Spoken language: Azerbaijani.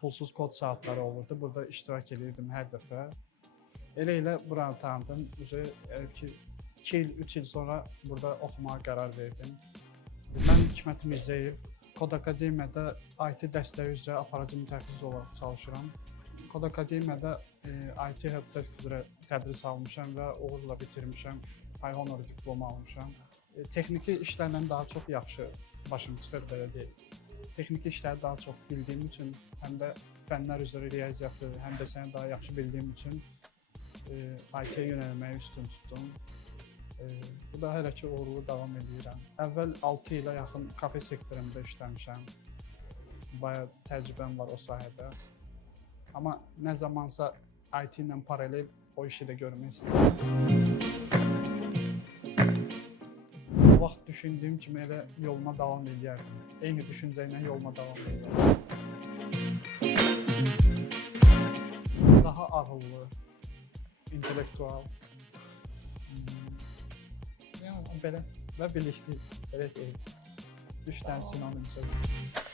pulsuz kod saatları olurdu. Burada iştirak edirdim hər dəfə. Elə buranı tanıdım. Elə ki 2 il, 3 il sonra burada oxumağa qərar verdim. Mən Hikmət Mirzəyev, Kod Akademiyada IT dəstəyi üzrə aparıcı mütəxəssis olaraq çalışıram. Kod Akademiyada IT helpdesk üzrə tədris almışam və uğurla bitirmişəm. Python diplomu almışam. Texniki işlərlə daha çox yaxşı başım çıxır, belə deyil. Texniki işləri daha çox bildiyim üçün, həm də fənlər üzrə riyaziyyatı, həm də səni daha yaxşı bildiyim üçün IT-yə yönəlməyi üstün tutdum. Bu da hələ ki uğurlu davam edirəm. Əvvəl 6 ilə yaxın kafe sektorunda işləmişəm. Bayağı təcrübəm var o sahədə. Amma nə zamansa IT ilə paralel o işi də görmək istəyirəm. O vaxt düşündüyüm kimi elə yoluma davam edərdim. Eyni düşüncə ilə yoluma davam edərdim. Daha ağıllı, intellektual, yəni belə və bilikli, belə deyil. 3 dənə sinonim sözü.